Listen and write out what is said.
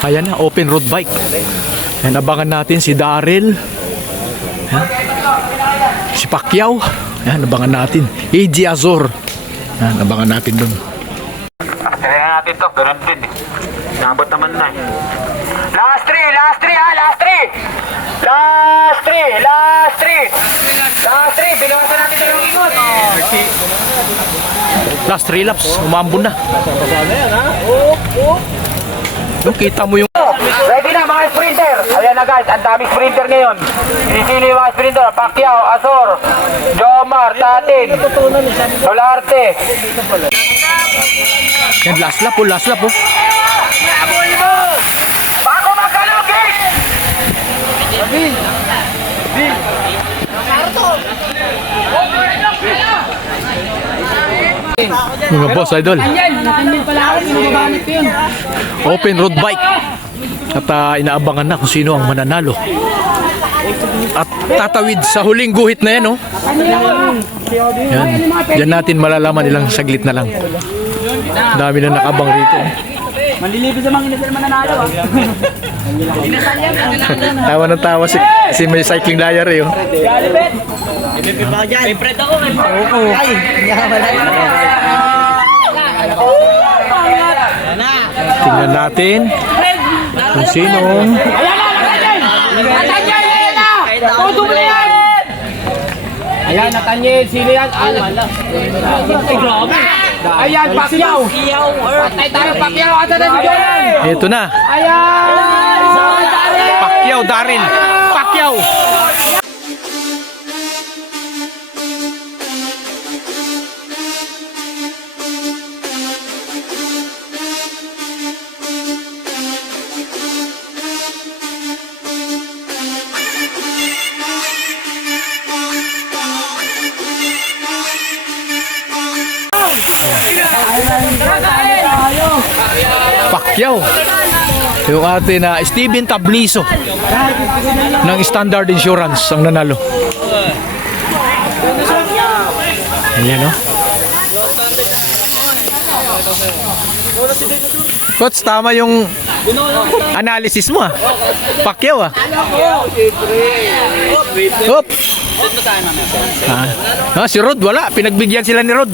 Ayan na, open road bike. Ayan, abangan natin si Daryl. Ayan. Si Pacquiao. Ayan, abangan natin. AJ Azor. Ayan, abangan natin dun. Kaya natin to, ganun din eh. Nabot naman na eh. Last 3 ha, last 3. Last 3, bilawasan natin dalawang ikot. Last 3 laps, umambon na. Yung kita mo yung... Ready na mga sprinter. Ayan na guys, ang daming sprinter ngayon. Sino yung mga sprinter? Pacquiao, Azor, Jomar, Tatin, Solarte. Yan, last lap oh. Bago magkalugit! Mga boss, idol. Open road bike. At inaabangan na kung sino ang mananalo. At tatawid sa huling guhit na yan, oh. Yan. Diyan natin malalaman, ilang saglit na lang. Dami na nakabang rito. Malilibig sa mga inisal mananalo ah. Tawa ng tawa si may cycling diary, oh. Galibet! May friend ako, may friend. Ay! Tingnan natin kung sinong Ayan, Nathaniel, sino yan? Ay, grabe! Ayan, Pacquiao! Patay tayo, Pacquiao! Ata na si Joel! ito na. Ayan! Pacquiao, Daryl. Pacquiao. Pacquiao. Yung atin na Steven Tabliso ng Standard Insurance ang nanalo. Ayan, no? Coach, tama yung analysis mo, ah. Pacquiao, ah. Hop. Si Rod, wala. Pinagbigyan sila ni Rod.